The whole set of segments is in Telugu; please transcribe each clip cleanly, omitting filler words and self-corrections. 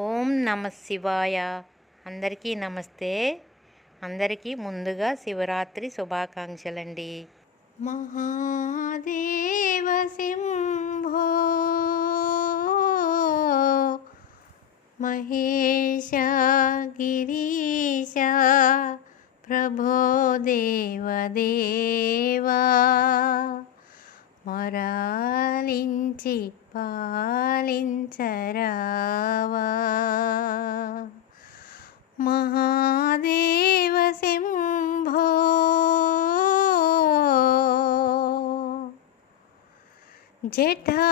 ఓం నమ శివాయ. అందరికీ నమస్తే. అందరికీ ముందుగా శివరాత్రి శుభాకాంక్షలండి. మహాదేవ శంభో మహేశ గిరీశ ప్రభో దేవదేవా మొరాలించి పాలించరావా. మహాదేవ శంభో జటాజూటధారీ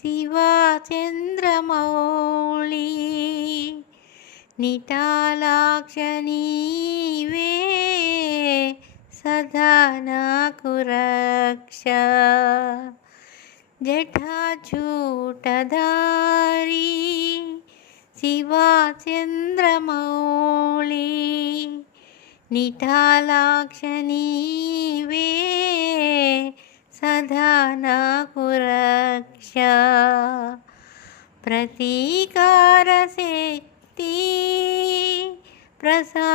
శివా చంద్రమౌళి నిటాలాక్ష నీవే సదా నాకు రక్ష. జటాజూటధారీ శివా చంద్రమౌళి నిటాలాక్ష నీవే సదా నాకు రక్ష. ప్రతీకార శక్తి ప్రసాదించరావా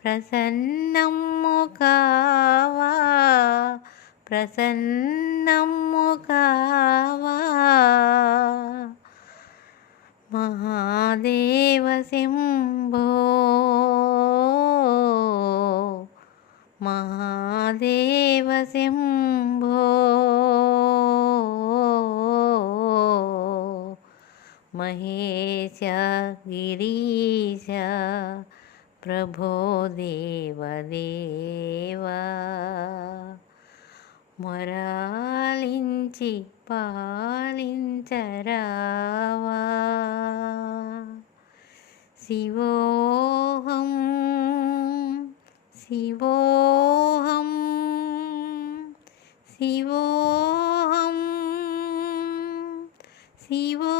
ప్రసన్నమ్ము కావా ప్రసన్నమ్ము కావా. మహాదేవ శంభో మహాదేవ శంభో మహేశ గిరీశ ప్రభో దేవదేవా మొరాలించి పాలించరావా. శివోహం శివోహం శివోహం శివో